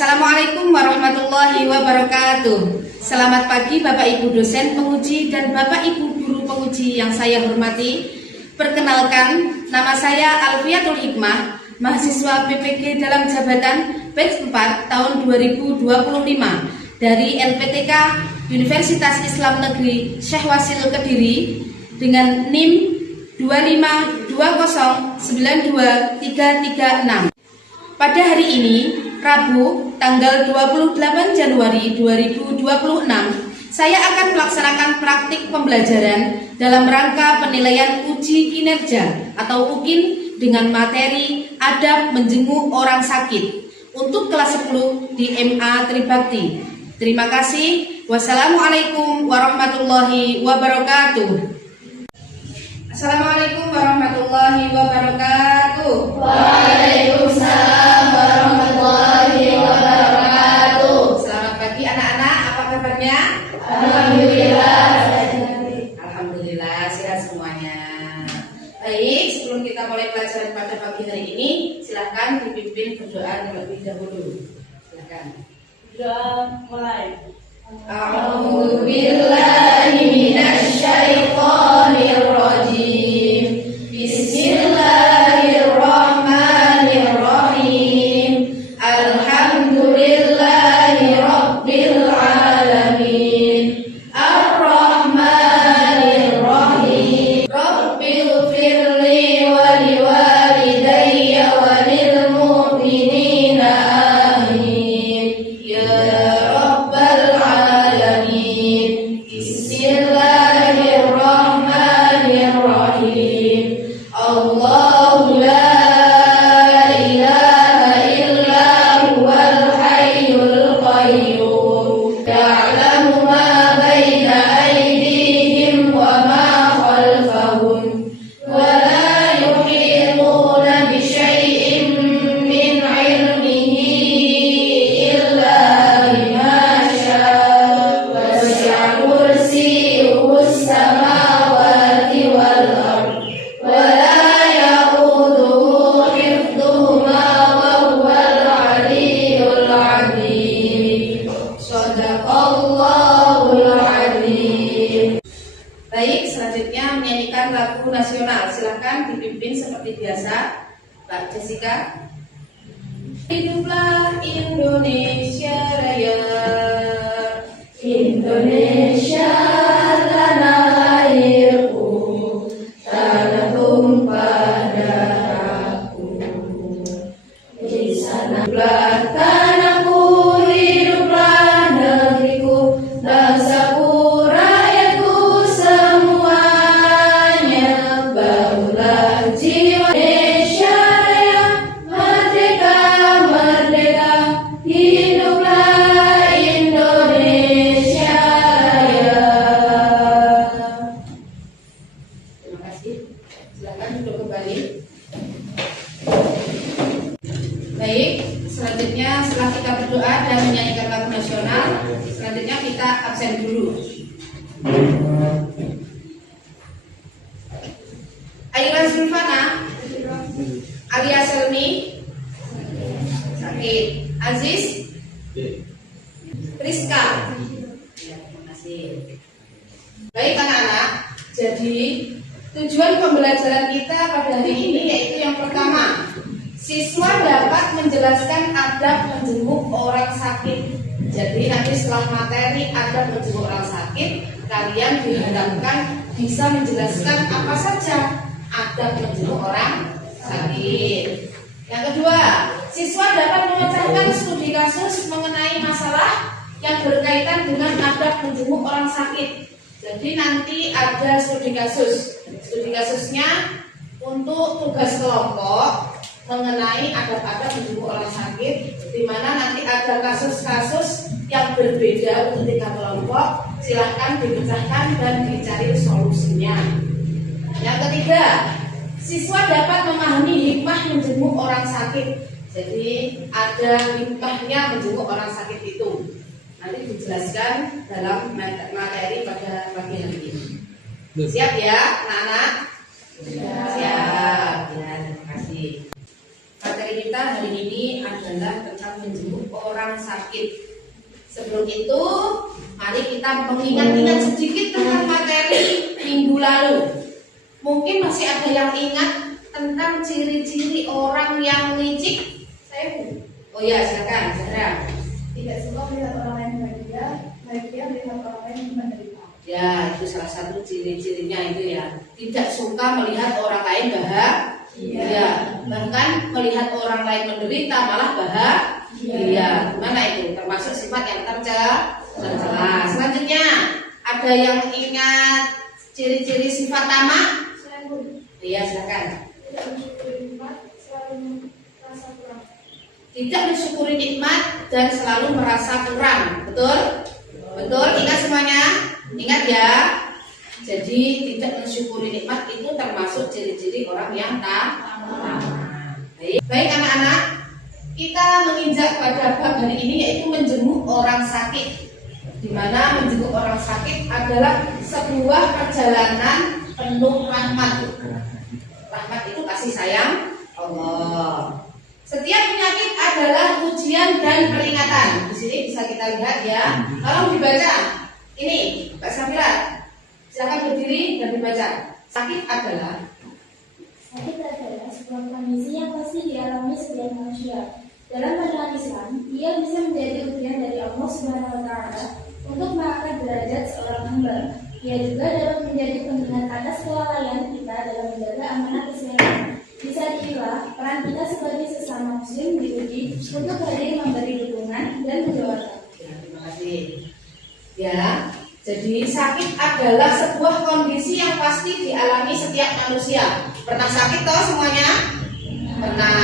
Assalamualaikum warahmatullahi wabarakatuh. Selamat pagi Bapak Ibu dosen penguji dan Bapak Ibu guru penguji yang saya hormati. Perkenalkan, nama saya Alfiatul Hikmah, mahasiswa PPG dalam jabatan batch 4 tahun 2025 dari LPTK Universitas Islam Negeri Syekh Wasil Kediri dengan NIM 252092336. Pada hari ini, Rabu, tanggal 28 Januari 2026, saya akan melaksanakan praktik pembelajaran dalam rangka penilaian uji kinerja atau UKIN dengan materi adab menjenguk orang sakit untuk kelas 10 di MA Tribakti. Terima kasih. Wassalamualaikum warahmatullahi wabarakatuh. Assalamualaikum warahmatullahi wabarakatuh. Waalaikumsalam warahmatullahi wabarakatuh. Selamat pagi anak-anak, apa kabarnya? Alhamdulillah. Alhamdulillah sehat semuanya. Baik, sebelum kita mulai pelajaran pada pagi hari ini, silahkan dipimpin berdoa terlebih dahulu. Silahkan. Doa mulai. A'udzu billahi minasy syaithanir rajim. Bismillahirrahmanirrahim. Alhamdulillahi rabbil alamin. Ar-Rahmanir Rahim. Rabbil firli wa liwalidayya wa lil mu'minina amin. Ya Rabbal alamin. Bismillahirrahmanirrahim. Allahu la ilaha illa huwal hayyul qayyum. Ya'lamu ma baina aydihim wa ma khalfahum. Wa la yuhituna bi syai'in min 'ilmihi illa bima syaa. Wasi'a kursiyyuhus samawati wal ardh. Wa la ya'uduhu hifdhuhuma wa huwal 'aliyyul 'azim. Shadaqallahul 'azim. Baik, selanjutnya menyanyikan lagu nasional. Silakan dipimpin seperti biasa, Mbak Jessica. Hiduplah Indonesia Raya. Indonesia tanah airku, tanah tumpah darahku. Di sana hiduplah tanahku, hiduplah negeriku, bangsaku, rakyatku semuanya. Bangunlah jiwa Indonesia Raya, merdeka, merdeka, hiduplah Indonesia Raya. Terima kasih. Silakan duduk kembali. Baik, selanjutnya setelah kita berdoa dan menyanyikan lagu nasional, selanjutnya kita absen dulu. Aira Zulfana alias Selmi sakit. Aziz Rizka. Ya, terima kasih. Baik anak-anak, jadi tujuan pembelajaran kita pada hari ini yaitu yang pertama, siswa dapat menjelaskan adab menjenguk orang sakit. Jadi nanti setelah materi adab menjenguk orang sakit, kalian diharapkan bisa menjelaskan apa saja adab menjenguk orang sakit. Yang kedua, siswa dapat memecahkan studi kasus mengenai masalah yang berkaitan dengan adab menjenguk orang sakit. Jadi nanti ada studi kasus. Studi kasusnya untuk tugas kelompok mengenai adab-adab menjenguk orang sakit, di mana nanti ada kasus-kasus yang berbeda untuk tiga kelompok. Silahkan dipecahkan dan dicari solusinya. Yang ketiga, siswa dapat memahami hikmah menjenguk orang sakit. Jadi ada hikmahnya menjenguk orang sakit itu. Nanti dijelaskan dalam materi pada pagi hari ini. Siap ya, anak-anak? Siap. Ya, terima kasih. Materi kita hari ini adalah tentang kita menjenguk orang sakit. Sebelum itu, mari kita mengingat-ingat sedikit tentang materi minggu lalu. Mungkin masih ada yang ingat tentang ciri-ciri orang yang licik. Oh ya, silakan, Zahra. Tidak suka melihat orang lain bahagia, bahagia melihat orang lain menderita. Ya, itu salah satu ciri-cirinya itu ya. Tidak suka melihat orang lain bahagia, bahkan melihat orang lain menderita malah bahagia. Mana itu? Termasuk sifat yang tercela. Selanjutnya, ada yang ingat ciri-ciri sifat tamak? Iya, silakan. Tidak mensyukuri nikmat, selalu merasa kurang. Tidak mensyukuri nikmat dan selalu merasa kurang. Betul? Betul, ingat semuanya? Ingat ya. Jadi tidak mensyukuri nikmat itu termasuk ciri-ciri orang yang tamak. Baik anak-anak, kita menginjak pada bab hari ini yaitu menjenguk orang sakit. Di mana menjenguk orang sakit adalah sebuah perjalanan penuh rahmat. Rahmat itu kasih sayang Allah. Setiap penyakit adalah ujian dan peringatan. Di sini bisa kita lihat ya. Tolong dibaca. Ini, Mbak Safira, silakan berdiri dan dibaca. Sakit adalah sebuah kondisi yang pasti dialami setiap manusia. Dalam pandangan Islam, ia bisa menjadi ujian dari Allah Subhanahu wa Ta'ala untuk mengangkat derajat seorang hamba. Ia juga dapat menjadi pengingat atas kelalaian kita dalam menjaga amanah kesehatan. Di saat inilah peran kita sebagai sesama muslim diuji untuk hadir memberi dukungan dan mendoakan. ya, terima kasih. Ya, jadi sakit adalah sebuah kondisi yang pasti dialami setiap manusia. Pernah sakit toh semuanya? Pernah.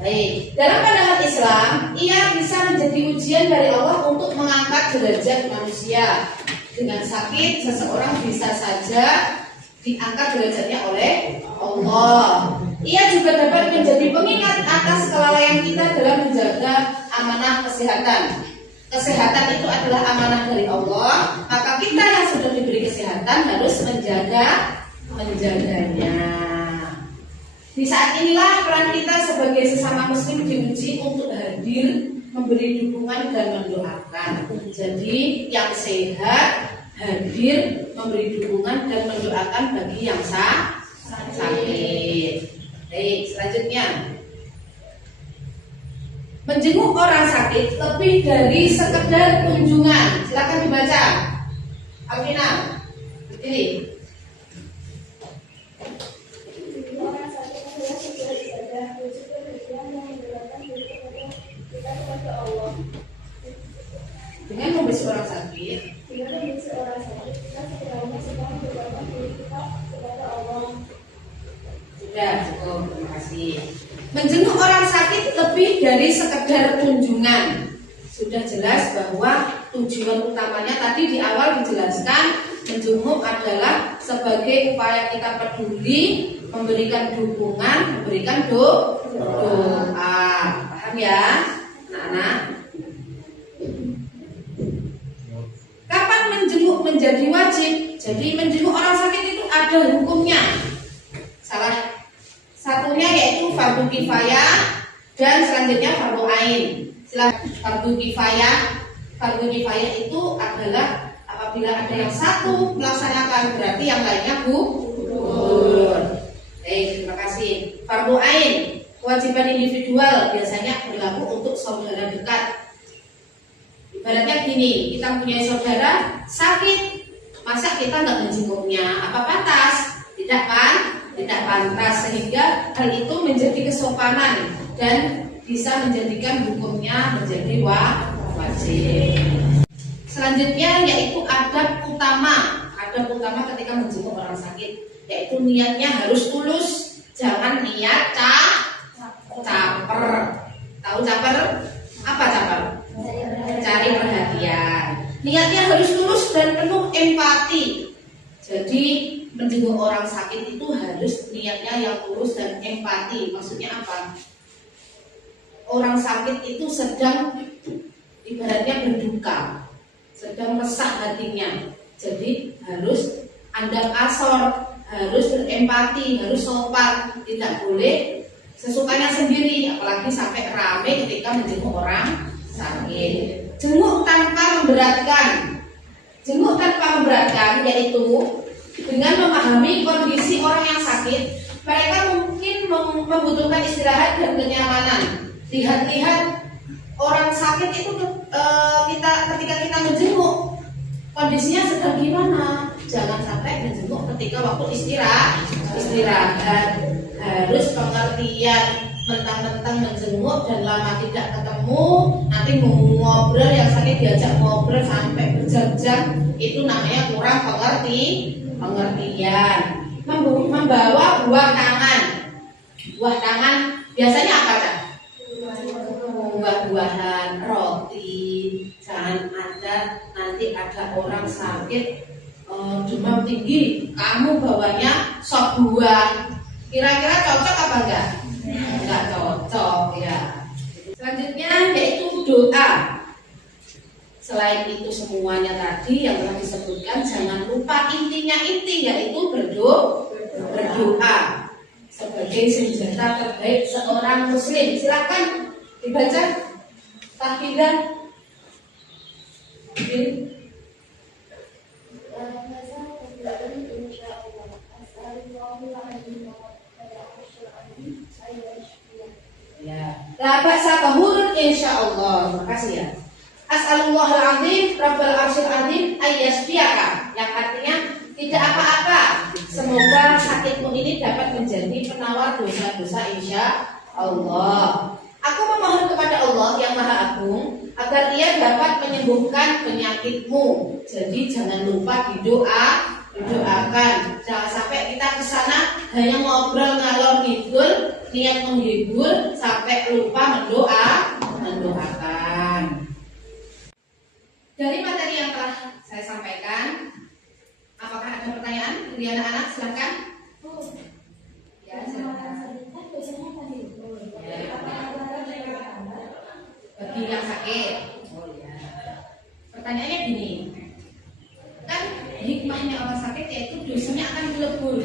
Baik. Dalam pandangan Islam, ia bisa menjadi ujian dari Allah untuk mengangkat derajat manusia. Dengan sakit, seseorang bisa saja diangkat derajatnya oleh Allah. Ia juga dapat menjadi pengingat atas kelalaian kita dalam menjaga amanah kesehatan. Kesehatan itu adalah amanah dari Allah, maka kita yang sudah diberi kesehatan harus menjaganya. Di saat inilah peran kita sebagai sesama muslim diuji untuk hadir, memberi dukungan dan mendoakan. Jadi yang sehat hadir, memberi dukungan dan mendoakan bagi yang sakit. Baik, selanjutnya. Menjenguk orang sakit lebih dari sekedar kunjungan. Silakan dibaca. Alvina, berdiri. Orang sakit adalah sebuah ibadah, bersyukur ujian yang mendapatkan diri kita kepada Allah. Dengan memberi orang sakit, Dengan memberi seorang sakit, kita sebenarnya sedang mendapatkan diri kita kepada Allah. sudah cukup. Terima kasih. Menjenguk orang sakit lebih dari sekedar kunjungan. Sudah jelas bahwa tujuan utamanya tadi di awal dijelaskan, menjenguk adalah sebagai upaya kita peduli, memberikan dukungan, memberikan doa. Paham ya, anak-anak? Kapan menjenguk menjadi wajib? Jadi menjenguk orang sakit itu ada hukumnya. Salah satunya yaitu fardu kifayah dan selanjutnya fardu ain. Fardu kifayah itu adalah apabila ada yang satu melaksanakan berarti yang lainnya gugur. Baik, terima kasih. Fardu ain, kewajiban individual biasanya berlaku untuk saudara dekat. Ibaratnya gini, kita punya saudara sakit, masa kita nggak menjenguknya? Apa pantas? Tidak kan? Tidak pantas, sehingga hal itu menjadi kesopanan dan bisa menjadikan hukumnya menjadi wajib. Selanjutnya yaitu adab utama. Adab utama ketika menjenguk orang sakit, yaitu niatnya harus tulus, jangan niat caper. Tahu caper? Apa caper? Cari perhatian. Niatnya harus tulus dan penuh empati. Jadi menjenguk orang sakit itu harus niatnya yang tulus dan empati. Maksudnya apa? Orang sakit itu sedang ibaratnya berduka, sedang resah hatinya. Jadi harus andal asor, harus berempati, harus sopan, tidak boleh sesukanya sendiri, apalagi sampai rame ketika menjenguk orang sakit. Jenguk tanpa memberatkan yaitu dengan memahami kondisi orang yang sakit, mereka mungkin membutuhkan istirahat dan kenyamanan. Lihat-lihat orang sakit itu ketika kita menjenguk kondisinya sedang gimana. Jangan sampai menjenguk ketika waktu istirahat. Harus pengertian. Mentang-mentang menjenguk dan lama tidak ketemu, nanti mau ngobrol yang sakit diajak ngobrol sampai berjam-jam, itu namanya kurang pengertian. Membawa buah tangan biasanya apa kan? Buah-buahan, roti. Jangan nanti ada orang sakit demam tinggi, kamu bawanya sop buah. Kira-kira cocok apa enggak? Enggak cocok ya. Selanjutnya yaitu doa. Selain itu semuanya tadi yang telah disebutkan, jangan lupa intinya yaitu berdoa sebagai senjata terbaik seorang muslim. Silakan dibaca tahlilan. Ya, la ba'sa tahurun insyaallah. Makasih ya. As'alullahal azim rabbal arsyil azim ayyasfiyaka, yang artinya tidak apa-apa, semoga sakitmu ini dapat menjadi penawar dosa-dosa insyaallah. Aku memohon kepada Allah yang Maha Agung agar Ia dapat menyembuhkan penyakitmu. Jadi jangan lupa didoakan. Jangan sampai kita ke sana hanya ngobrol ngalor ngidul, niat menghibur sampai lupa mendoakan. Dari materi yang telah saya sampaikan, apakah ada pertanyaan dari anak-anak? Silakan. Ya, silakan. Bagi yang sakit. Oh ya. Pertanyaannya gini. Kan hikmahnya orang sakit yaitu dosanya akan dilebur.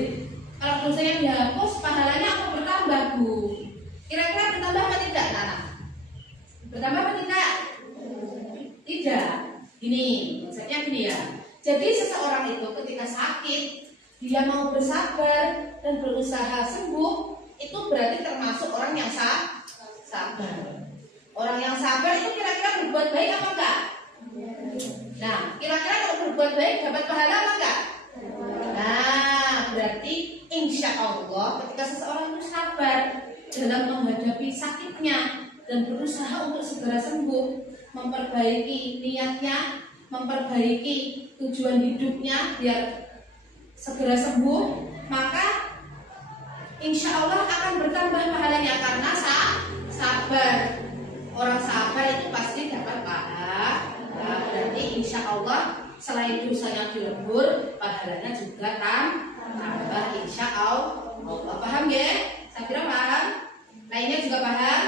Kalau dosanya dihapus, pahalanya akan bertambah, Bu. Kira-kira bertambah atau tidak, Nana? Bertambah atau tidak? Tidak. Gini, konsepnya gini ya. Jadi seseorang itu ketika sakit, dia mau bersabar dan berusaha sembuh, itu berarti termasuk orang yang sabar. Orang yang sabar itu kira-kira berbuat baik apa enggak? Nah, kira-kira kalau berbuat baik dapat pahala apa enggak? Nah, berarti insya Allah ketika seseorang itu sabar dalam menghadapi sakitnya dan berusaha untuk segera sembuh, memperbaiki niatnya, memperbaiki tujuan hidupnya biar segera sembuh, maka insya Allah akan bertambah pahalanya karena sabar. Orang sabar itu pasti dapat pahala. Berarti insya Allah selain dosanya dilebur, pahalanya juga tambah insya Allah. Paham ya? Saya kira paham. Lainnya juga paham.